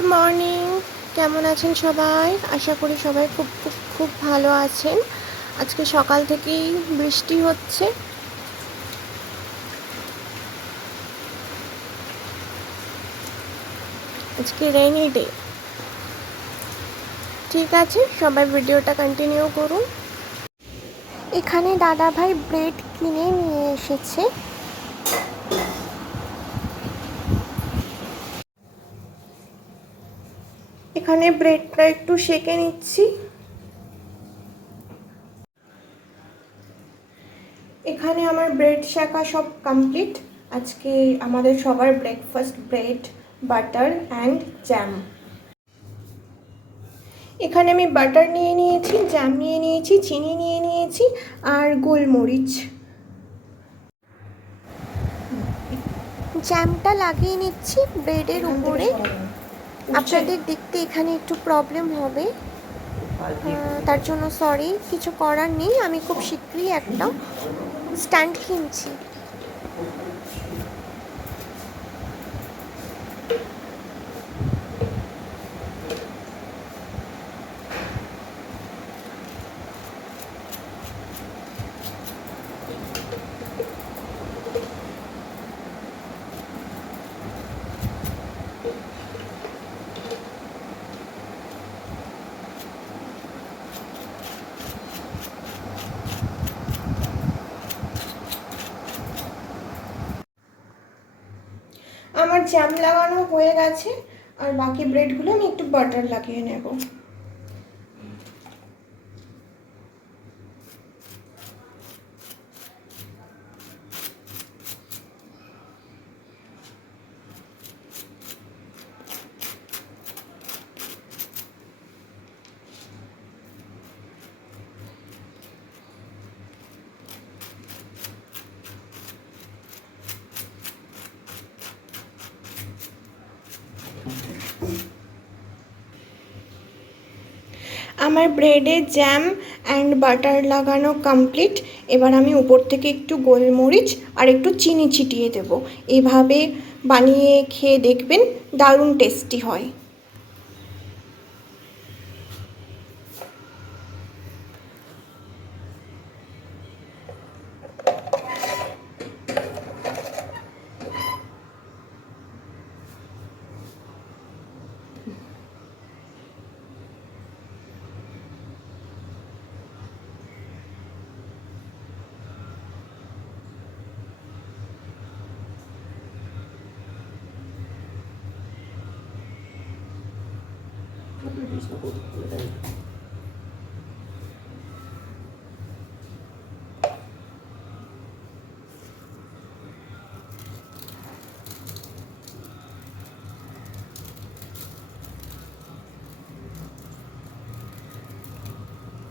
Good morning, কেমন আছেন সবাই? আশা করি সবাই খুব খুব খুব ভালো আছেন। আজকে সকাল থেকেই বৃষ্টি হচ্ছে। আজকে রেইনি ডে। ঠিক আছে, সবাই ভিডিওটা কন্টিনিউ করুন। এখানে দাদা ভাই ব্রেড কিনে নিয়ে এসেছে। এখানে ব্রেডটা একটু সেঁকে নিচ্ছি। এখানে আমার ব্রেড শেকা সব কমপ্লিট। আজকে আমাদের সবার breakfast bread, butter and jam. এখানে আমি বাটার নিয়ে নিয়েছি, জ্যাম নিয়ে নিয়েছি, চিনি নিয়ে নিয়েছি আর গোলমরিচ। জ্যামটা লাগিয়ে নিচ্ছি ব্রেডের উপরে। আপনাদের দেখতে এখানে একটু প্রবলেম হবে, তার জন্য সরি, কিছু করার নেই। আমি খুব শীঘ্রই একটা স্ট্যান্ড কিনছি। আমার জ্যাম লাগানো হয়ে গেছে, আর বাকি ব্রেডগুলো আমি একটু বাটার লাগিয়ে নেব। আমার ব্রেডে জ্যাম অ্যান্ড বাটার লাগানো কমপ্লিট। এবার আমি উপর থেকে একটু গোলমরিচ আর একটু চিনি ছিটিয়ে দেব। এভাবে বানিয়ে খেয়ে দেখবেন, দারুণ টেস্টি হয়।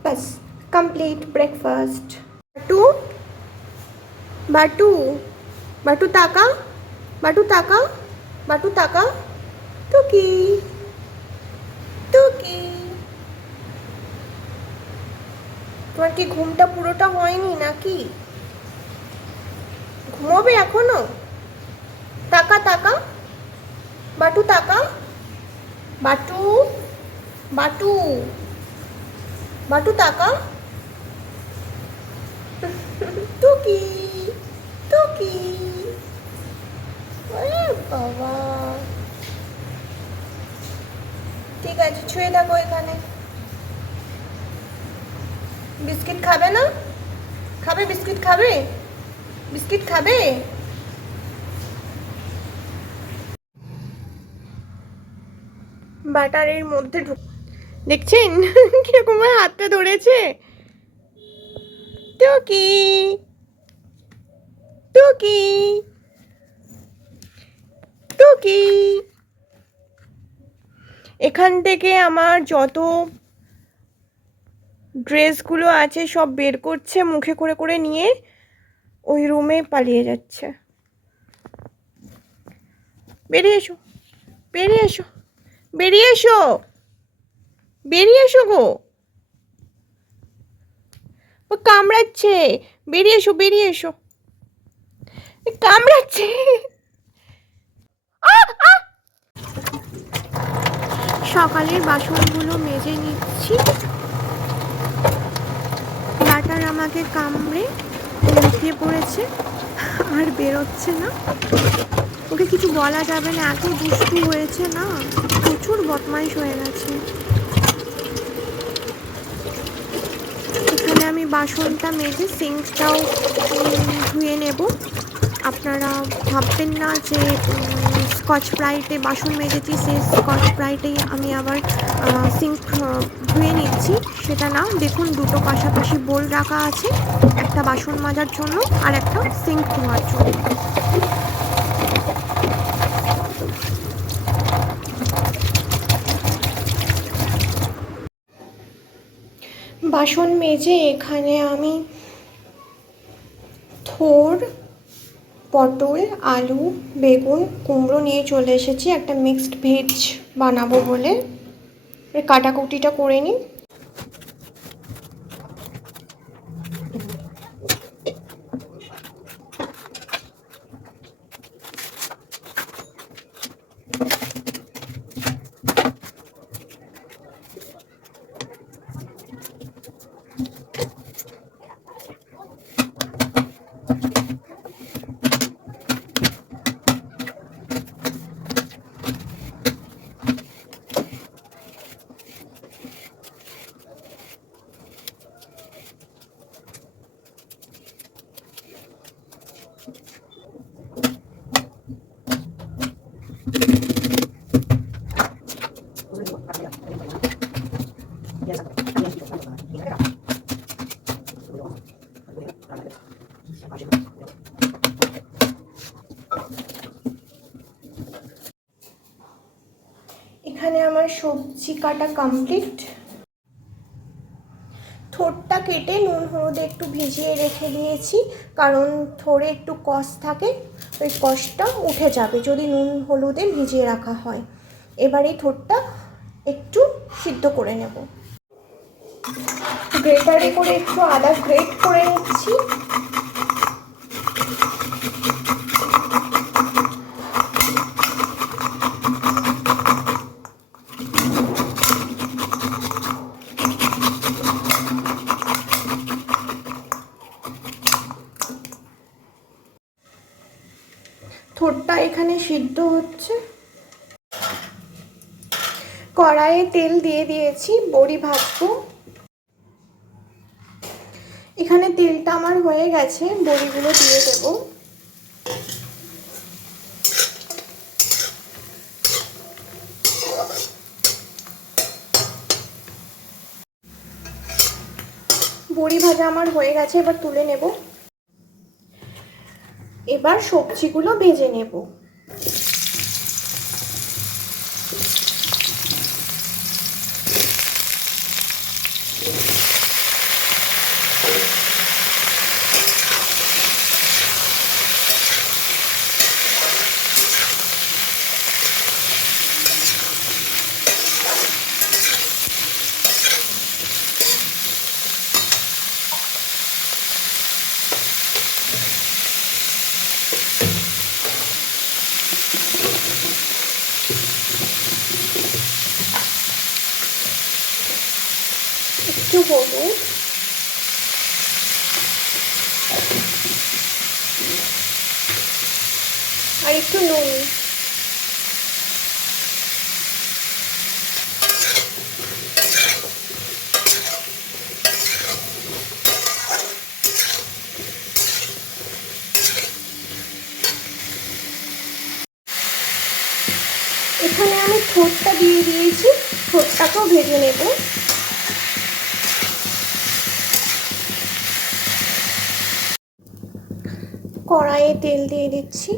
बस कंप्लीट ब्रेकफास्ट। बाटू बाटू बाटू ताका, बाटू ताका, बाटू ताका। टुकी টুকি, তোমার কি ঘুমটা পুরোটা হয়নি নাকি? ঘুমোবে এখনো? তাকা তাকা, বাটু তাকা, বাটু বাটু বাটু তাকা। টুকি টুকি, ওরে বাবা। ঠিক আছে, ছুঁয়ে থাকো এখানে। বিস্কিট খাবে না? খাবে বিস্কিট? খাবে বিস্কিট? খাবে? বাটারের মধ্যে দেখছেন কিরকম হাতটা ধরেছে? টুকি টুকি টুকি। এখান থেকে আমার যত ড্রেসগুলো আছে সব বের করছে, মুখে করে করে নিয়ে ওই রুমে পালিয়ে যাচ্ছে। বেরিয়ে এসো, বেরিয়ে এসো, বেরিয়ে এসো, বেরিয়ে এসো গো। ও কামড়াচ্ছে, বেরিয়ে এসো, বেরিয়ে এসো। কামড়াচ্ছে। সকালের বাসনগুলো মেজে নিচ্ছি। বাটার আমাকে কামড়ে লুকিয়ে পড়েছে, আর বেরোচ্ছে না। ওকে কিছু বলা যাবে না, এত দুষ্টু হয়েছে না, প্রচুর বদমাইশ হয়ে গেছে। এখানে আমি বাসনটা মেজে সিঙ্কটাও ধুয়ে নেব। আপনারা ভাববেন না যে স্কচ ব্রাইটে বাসন মেজেছি, সেই স্কচ ব্রাইটেই আমি আবার সিঙ্ক ধুয়ে নিচ্ছি, সেটা না। দেখুন, দুটো পাশাপাশি বোল রাখা আছে, একটা বাসন মাজার জন্য আর একটা সিঙ্ক ধোয়ার জন্য। বাসন মেজে এখানে আমি থোর, পটল, আলু, বেগুন, কুমড়ো নিয়ে চলে এসেছি একটা মিক্সড ভেজ বানাবো বলে। কাটাকুটিটা করে নিই। এখানে আমার সবজি কাটা কমপ্লিট। থোরটা কেটে নুন হলুদে একটু ভিজিয়ে রেখে দিয়েছি, কারণ থোরে একটু কষ থাকে, ওই কষটা উঠে যাবে যদি নুন হলুদে ভিজিয়ে রাখা হয়। এবার এই থোরটা একটু সিদ্ধ করে নেব। গ্রেটারে করে একটু আদা গ্রেট করে নিচ্ছি। থোরটা এখানে সিদ্ধ হচ্ছে। কড়াইয়ে তেল দিয়ে দিয়েছি, বড়ি ভাজবো। এখানে তেলটা আমার হয়ে গেছে, বড়িগুলো দিয়ে দেব। বড়ি ভাজা আমার হয়ে গেছে, এবার তুলে নেব। এবার সবজিগুলো ভেজে নেব। একটু হলুদ, আর একটু নুন। এখানে আমি থোরটা দিয়ে দিয়েছি, থোরটাকেও ভেজে নেব। কড়াইয়ে তেল দিয়ে দিচ্ছি।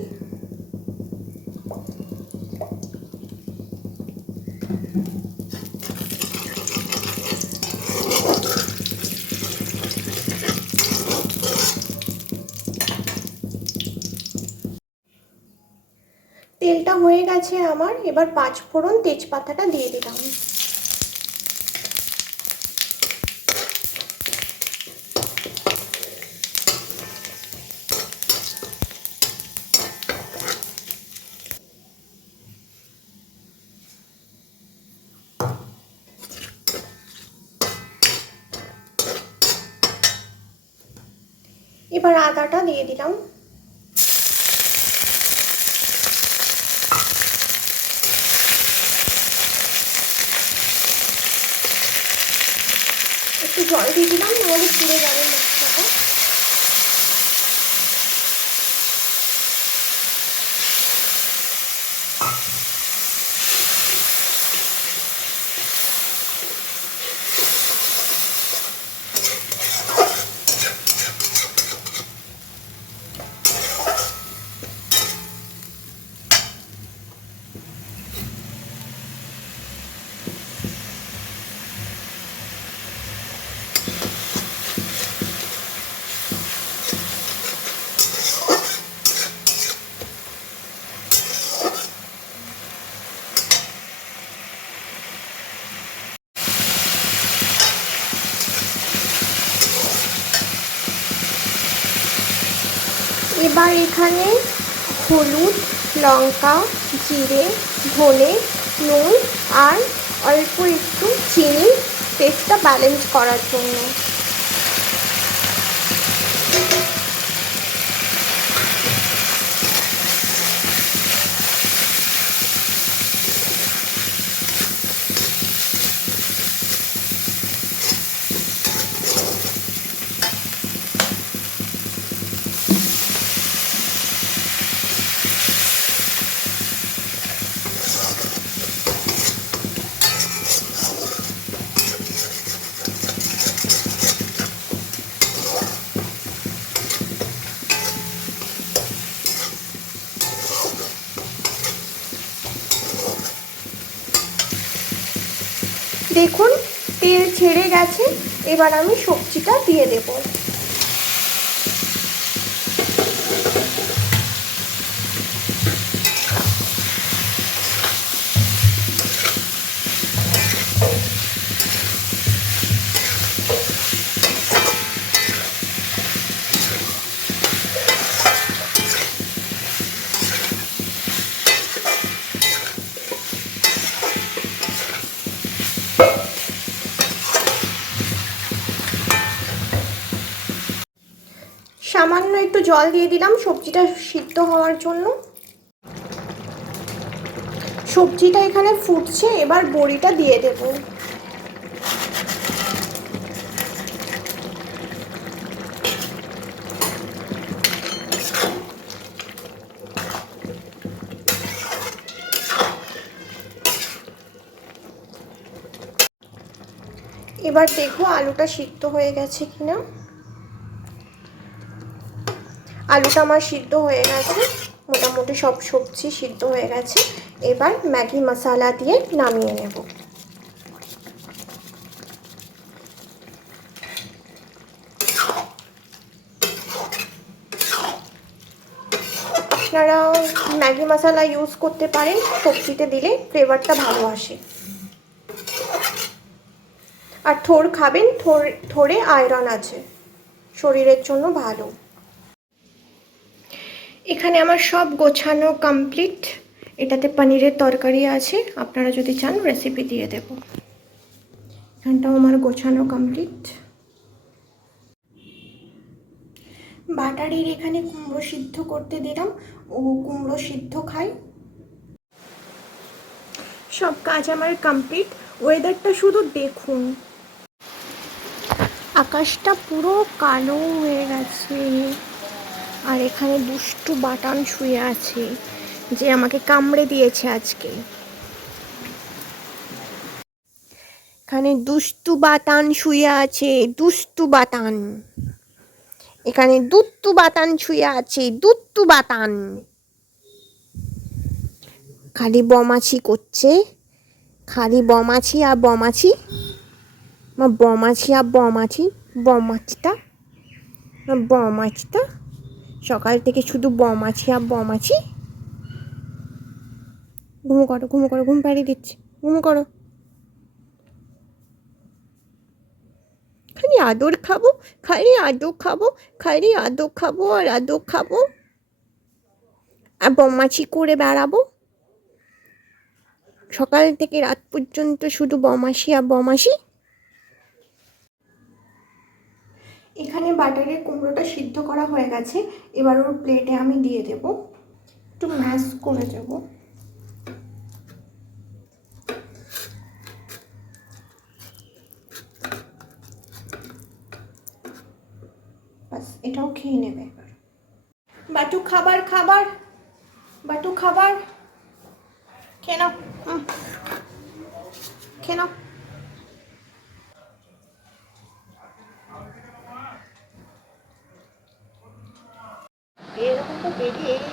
তেলটা হয়ে গেছে আমার, এবার 5 ফোড়ন তেজপাতাটা দিয়ে দিলাম। এবার আদাটা দিয়ে দিলাম। একটু জল দিয়ে দিলাম, নাহলে পুড়ে যাবে মশলাটা। এবার এখানে হলুদ, লঙ্কা, জিরে, ধনে, নুন আর অল্প একটু চিনি, টেস্টটা ব্যালেন্স করার জন্য। দেখুন তেল ছেড়ে গেছে, এবার আমি সবজিটা দিয়ে দেব। সামান্য একটু জল দিয়ে দিলাম সবজিটা সিদ্ধ হওয়ার জন্য। সবজিটা এখানে ফুটছে, এবার বড়িটা দিয়ে দেব। এবার দেখো আলুটা সিদ্ধ হয়ে গেছে কিনা। আলুটা আমার সিদ্ধ হয়ে গেছে, মোটামুটি সব সবজি সিদ্ধ হয়ে গেছে। এবার ম্যাগি মশলা দিয়ে নামিয়ে নেব। আপনারা ম্যাগি মশলা ইউজ করতে পারেন, সবজিতে দিলে ফ্লেভারটা ভালো আসে। আর থোড় খাবেন, থোড়ে আয়রন আছে, শরীরের জন্য ভালো। এখানে আমার সব গোছানো কমপ্লিট। এটাতে পনিরের তরকারি আছে, আপনারা যদি চান রেসিপি দিয়ে দেব। এখানটাও আমার গোছানো কমপ্লিট। বাটারির এখানে কুমড়ো সিদ্ধ করতে দিলাম, ও কুমড়ো সিদ্ধ খাই। সব কাজ আমার কমপ্লিট। ওয়েদারটা শুধু দেখুন, আকাশটা পুরো কালো হয়ে গেছে। আর এখানে দুষ্টু বাটান শুয়ে আছে, যে আমাকে কামড়ে দিয়েছে আজকে। এখানে দুষ্টু বাতান শুয়ে আছে, দুষ্টু বাতান। এখানে দুত্তু বাতান শুয়ে আছে, দুত্তু বাতান। খালি বমাছি করছে, খালি বমাছি আর বমাছি। বমাছি আর বমাছি, বমাছিটা বমাছিটা সকাল থেকে শুধু বমাছি আর বমাছি। ঘুমো করো, ঘুমো করো, ঘুম পাড়িয়ে দিচ্ছি, ঘুমো করো। খালি আদর খাবো, খালি আদর খাবো, খালি আদর খাবো আর আদর খাবো, আর বদমাশি করে বেড়াবো। সকাল থেকে রাত পর্যন্ত শুধু বদমাশি আর বদমাশি। এখানে বাটারের কুমড়োটা সিদ্ধ করা হয়ে গেছে, এবার ওর প্লেটে আমি দিয়ে দেব, একটু ম্যাশ করে দেব। বাস, এটাও খেয়ে নেবে এবার। বাটু খাবার খাবার, বাটু খাবার খেয়ে নাও, খেয়ে নাও।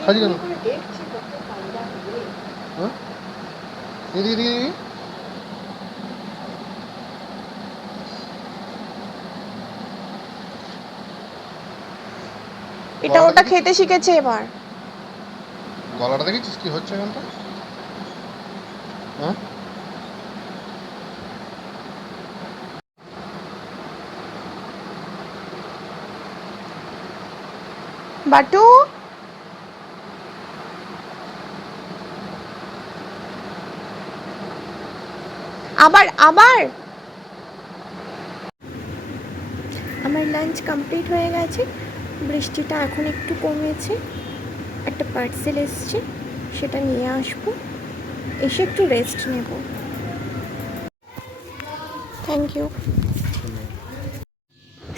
খালি কেন? হ্যাঁ, এদিকে এদিকে এদিকে। এটা ওটা খেতে শিখেছে এবার। গলাটা দেখেছিস কি হচ্ছে এখানটা? হ্যাঁ, বাটু আবার আবার। আমার লাঞ্চ কমপ্লিট হয়ে গেছে, বৃষ্টিটা এখন একটু কমেছে, একটা পার্সেল এসছে, সেটা নিয়ে আসবো, এসে একটু রেস্ট নেব। Thank you.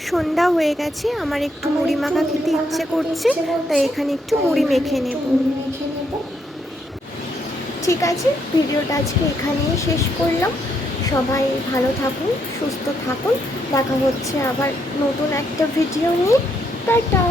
সন্ধ্যা হয়ে গেছে, আমার একটু মুড়ি মাখা খেতে ইচ্ছে করছে, তাই এখানে একটু মুড়ি মেখে নেব। ঠিক আছে, ভিডিওটা আজকে এখানেই শেষ করলাম। সবাই ভালো থাকুন, সুস্থ থাকুন, দেখা হচ্ছে আবার নতুন একটা ভিডিও নিয়ে। টাটা।